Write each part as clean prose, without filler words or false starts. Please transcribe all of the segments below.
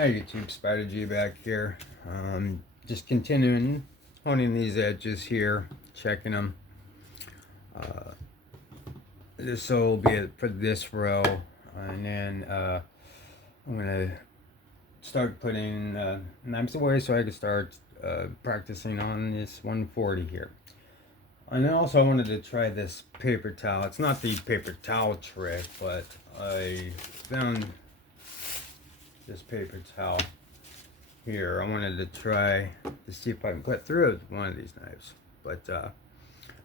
Hi YouTube, Spider G back here. Just continuing honing these edges here, checking them. This will be it for this row, and then I'm gonna start putting knives away so I can start practicing on this 140 here. And then also I wanted to try this paper towel. It's not the paper towel trick, but I found this paper towel here. I wanted to try to see if I can cut through it with one of these knives. But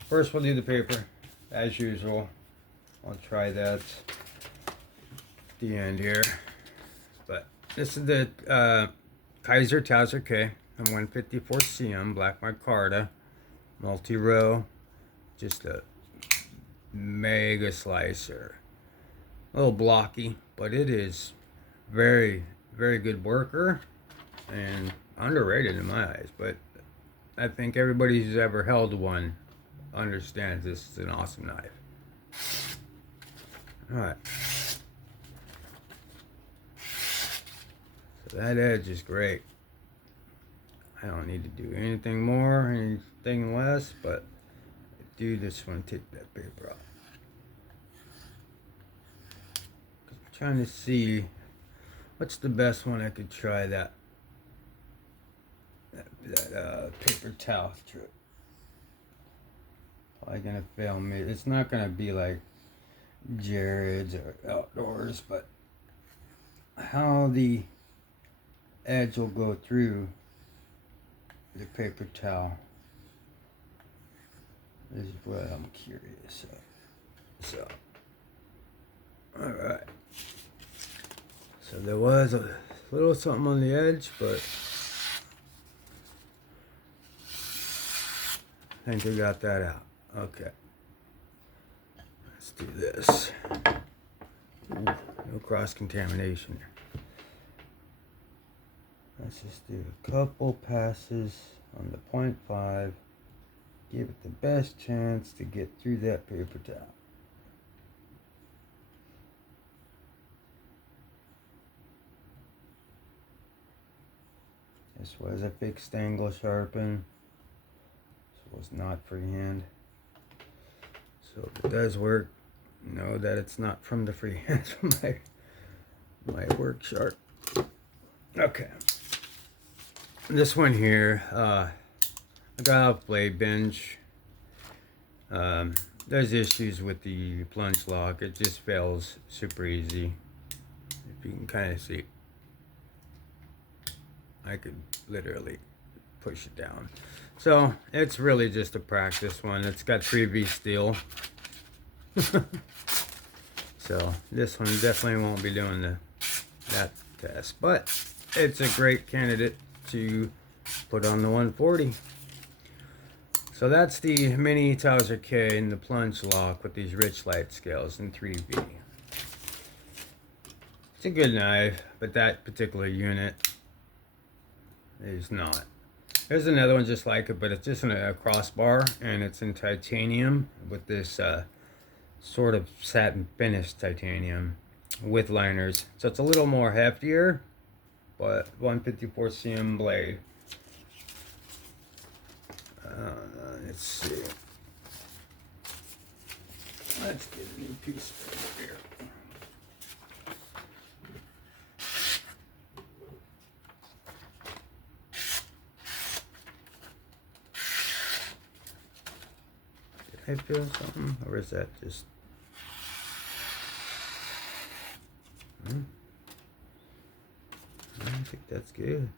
first we'll do the paper as usual. I'll try that at the end here. But this is the Kizer Towser K. I'm 154 CM Black Micarta multi-row. Just a mega slicer. A little blocky, but it is very good worker and underrated in my eyes, but I think everybody who's ever held one understands this is an awesome knife. Alright, so that edge is great. I don't need to do anything more, anything less, but I do just want to take that paper off. I'm trying to see what's the best one I could try that paper towel trick. Probably gonna fail me. It's not gonna be like Jared's or Outdoors, but how the edge will go through the paper towel is what I'm curious of. So, alright. So there was a little something on the edge, but I think we got that out. Okay. Let's do this. Ooh, no cross-contamination here. Let's just do a couple passes on the 0.5. Give it the best chance to get through that paper towel. This was a fixed angle sharpen. This was not freehand. So if it does work, know that it's not from the freehand, from my work sharp. Okay. This one here, I got off Blade Bench. There's issues with the plunge lock. It just fails super easy. If you can kind of see, I could literally push it down. So it's really just a practice one. It's got 3V steel. So this one definitely won't be doing that test, but it's a great candidate to put on the 140. So that's the mini Towser K and the plunge lock with these Richlite scales in 3V. It's a good knife, but that particular unit is not. There's another one just like it, but it's just a crossbar, and it's in titanium with this sort of satin finished titanium with liners. So it's a little more heftier, but 154 CM blade. Let's see. Let's get a new piece over here. Did I feel something, or is that just? I think that's good.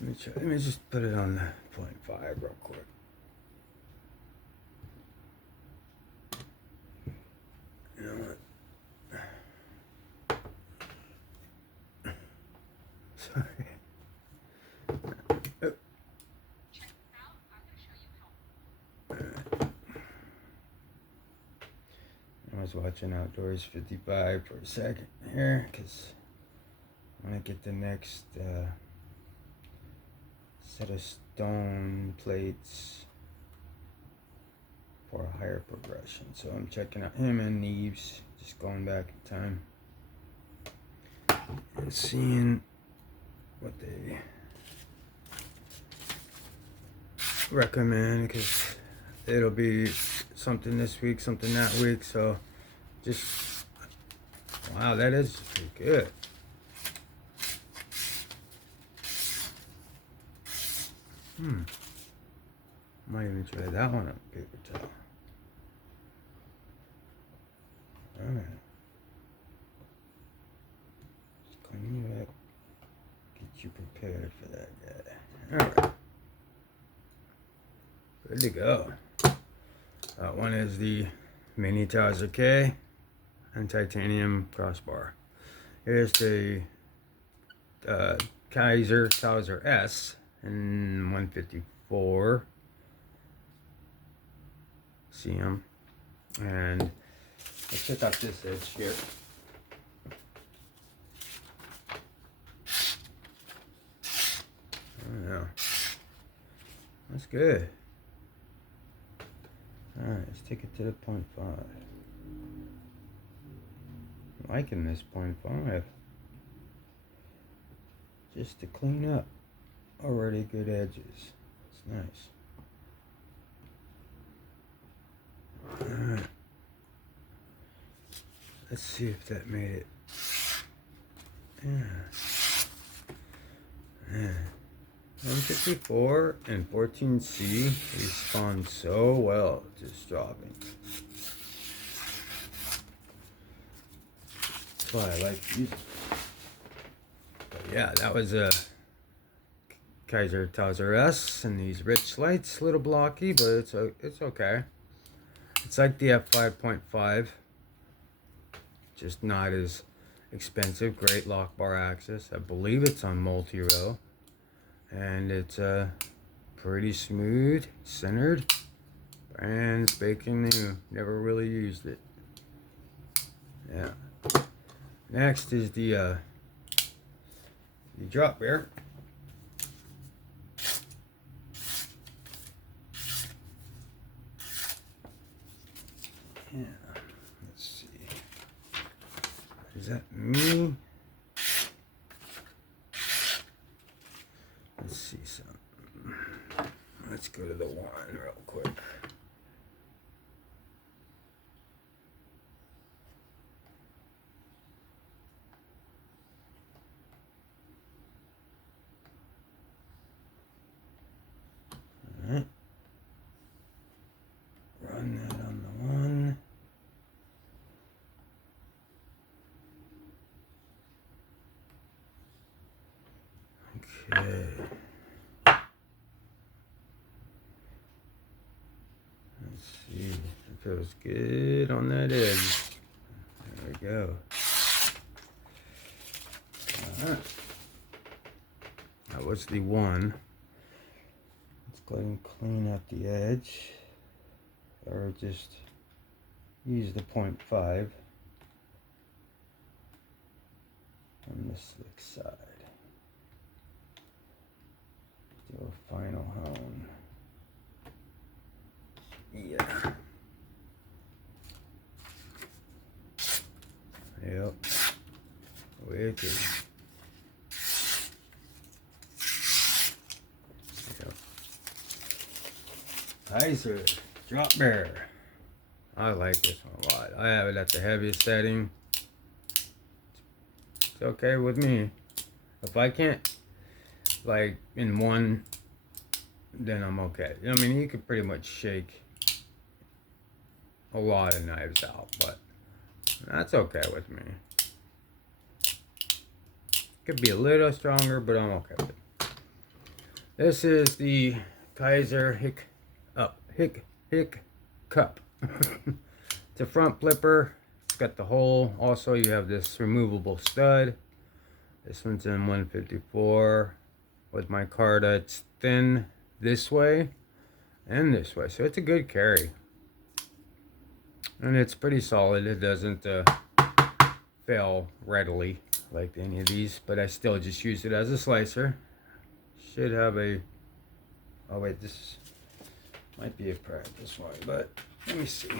Let me try. Let me just put it on the 0.5 real quick. You know what? Sorry. Oh. I was watching Outdoors 55 for a second here because I want to get the next set of stone plates for a higher progression. So I'm checking out him and Neves, just going back in time and seeing what they recommend, because it'll be something this week, something that week. So just, wow, that is pretty good. Might even try that one on paper towel. Alright. Just clean you up. Get you prepared for that guy. Alright. Good to go. That one is the Mini Towser K and titanium crossbar. Here's the Kaiser Towser S in 154 cm. And let's check out this edge here. Oh yeah, that's good. Alright, let's take it to the 0.5. I'm liking this 0.5. Just to clean up already good edges. It's nice. Alright. Let's see if that made it. Yeah. 154 and 14C respond so well to dropping. That's why I like using it. But yeah, that was a Kaiser Towser S, and these rich lights, a little blocky, but it's okay. It's like the F5.5, just not as expensive. Great lock bar access. I believe it's on multi-row. And it's pretty smooth, centered, and spanking new. Never really used it. Yeah. Next is the drop bear. Yeah. Let's see. Is that me? Let's see something. Let's go to the one real quick. Alright. Run that on the one. Okay. Let's see. It feels good on that edge. There we go. Alright. That was the one. Let's go ahead and clean up the edge. Or just use the 0.5 on the slick side. Do a final hone. Yeah. Yep. Wicked. Yep. Kaiser Drop Bear. I like this one a lot. I have it at the heaviest setting. It's okay with me. If I can't, like, in one, then I'm okay. I mean, you could pretty much shake a lot of knives out, but that's okay with me. Could be a little stronger, but I'm okay with it. This is the Kaiser Hick Cup. It's a front flipper. It's got the hole. Also, you have this removable stud. This one's in 154. With my Carta, it's thin this way and this way, so it's a good carry. And it's pretty solid. It doesn't fail readily like any of these, but I still just use it as a slicer. Should have a, oh wait, this might be a practice one, but let me see.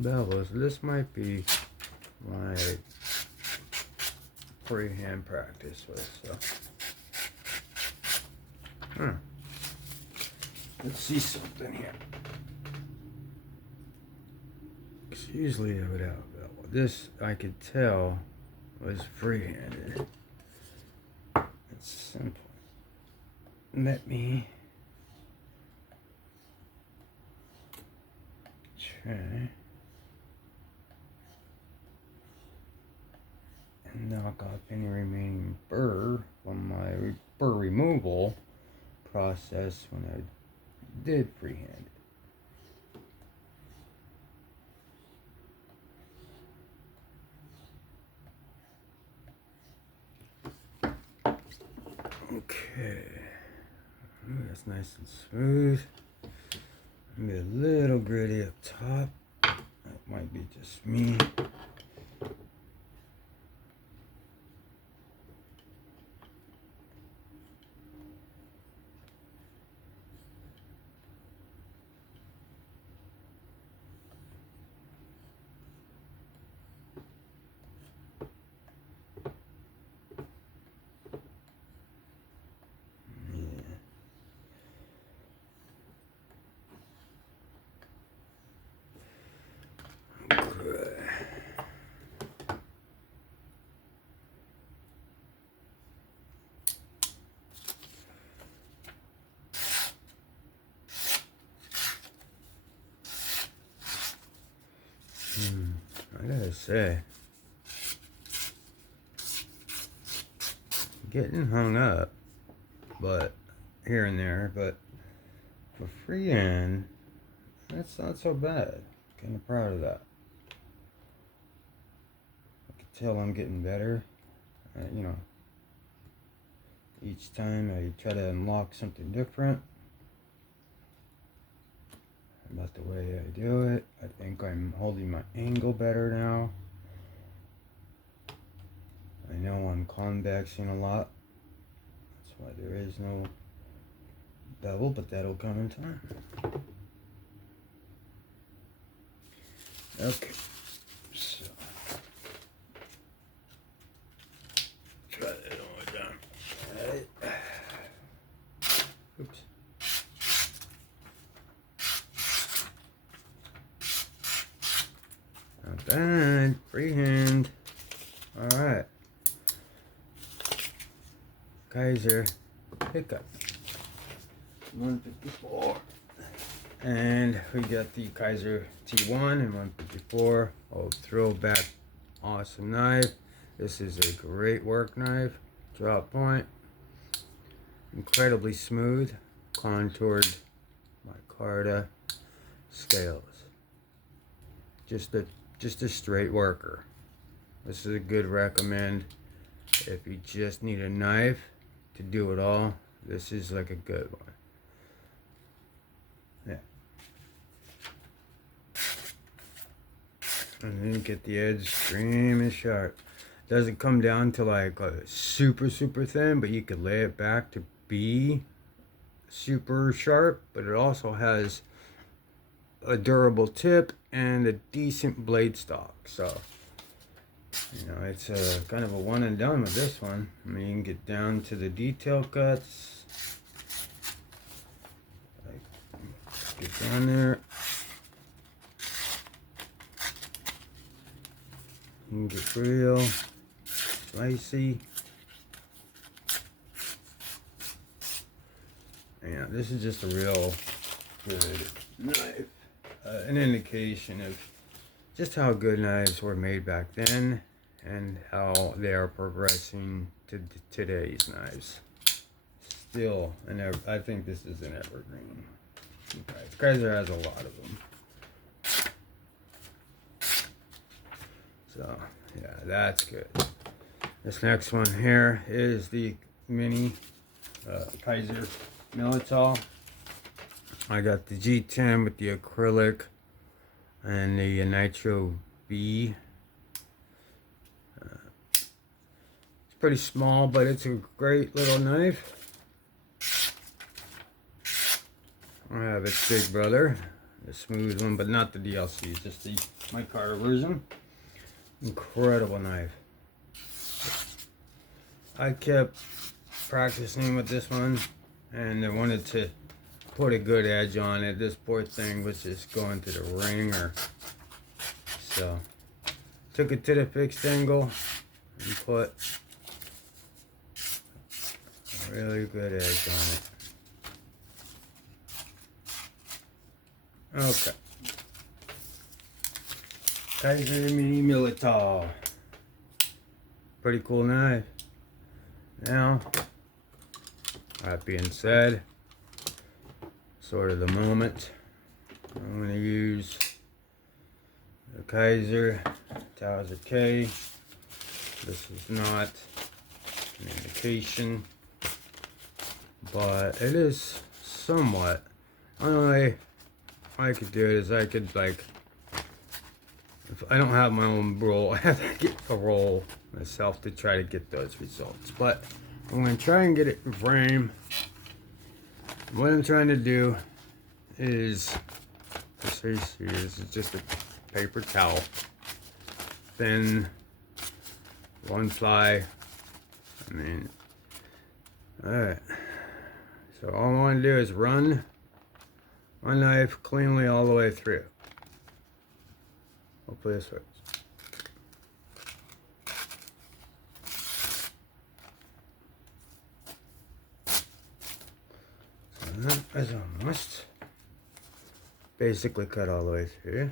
bevels. This might be my freehand practice with, so. Let's see something here. It's usually without bevel. This, I could tell, was freehanded. It's simple. Let me try and knock off any remaining burr from my burr removal process when I did freehand it. Okay. Ooh, that's nice and smooth. Maybe a little gritty up top. That might be just me. I gotta say, getting hung up, but here and there, but for freehand, that's not so bad. Kind of proud of that. I can tell I'm getting better. You know, each time I try to unlock something different about the way I do it. I think I'm holding my angle better now. I know I'm convexing a lot. That's why there is no bevel, but that'll come in time. Okay, so try that all the way down. All right. Oops. Not bad. Freehand. All right. Kaiser pickup. 154. And we got the Kaiser T1 and 154. Oh, throwback. Awesome knife. This is a great work knife. Drop point. Incredibly smooth. Contoured micarta scales. Just a straight worker. This is a good recommend if you just need a knife to do it all. This is like a good one. Yeah. And then get the edge extremely sharp. Doesn't come down to like a super thin, but you could lay it back to be super sharp, but it also has a durable tip and a decent blade stock. So, you know, it's a kind of a one and done with this one. I mean, you can get down to the detail cuts. Like, get down there. You can get real spicy. Yeah, this is just a real good knife. An indication of just how good knives were made back then and how they are progressing to today's knives. Still, I think this is an evergreen. Kaiser has a lot of them. So, yeah, that's good. This next one here is the mini Kaiser Militao. I got the G10 with the acrylic and the Nitro B. It's pretty small, but it's a great little knife. I have its big brother, the smooth one, but not the DLC, just the micarta version. Incredible knife. I kept practicing with this one, and I wanted to put a good edge on it. This poor thing was just going to the ringer. So, took it to the fixed angle and put a really good edge on it. Okay. Kaiser Mini Militar. Pretty cool knife. Now, that being said, sort of the moment, I'm going to use the Kaiser Towser K. This is not an indication, but it is somewhat. Only I could do it is I could, like, if I don't have my own roll, I have to get a roll myself to try to get those results. But I'm going to try and get it in frame. What I'm trying to do is, this is just a paper towel. Then one ply. Alright. So all I want to do is run my knife cleanly all the way through. Hopefully this works. So that is almost basically cut all the way through.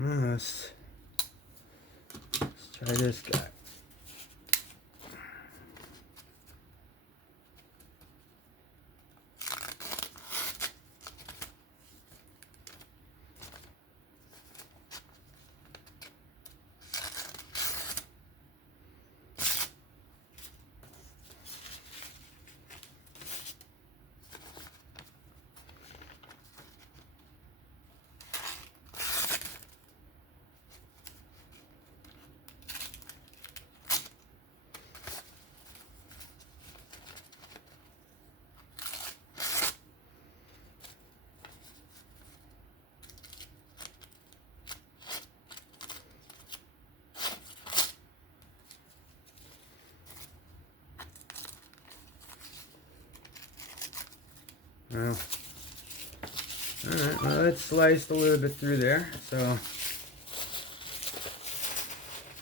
Let's try this guy. Well, alright, well, it sliced a little bit through there, so.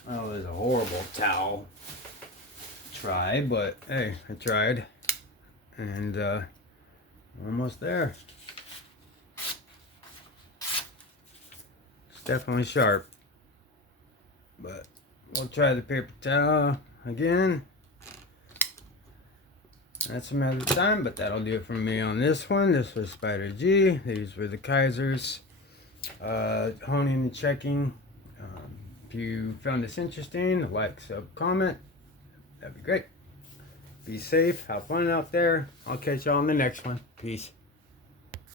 Oh, there's a horrible towel try, but hey, I tried. And, almost there. It's definitely sharp. But we'll try the paper towel again. That's a matter of time, but that'll do it for me on this one. This was Spider G. These were the Kaisers. Honing and checking. If you found this interesting, like, sub, comment. That'd be great. Be safe. Have fun out there. I'll catch y'all on the next one. Peace.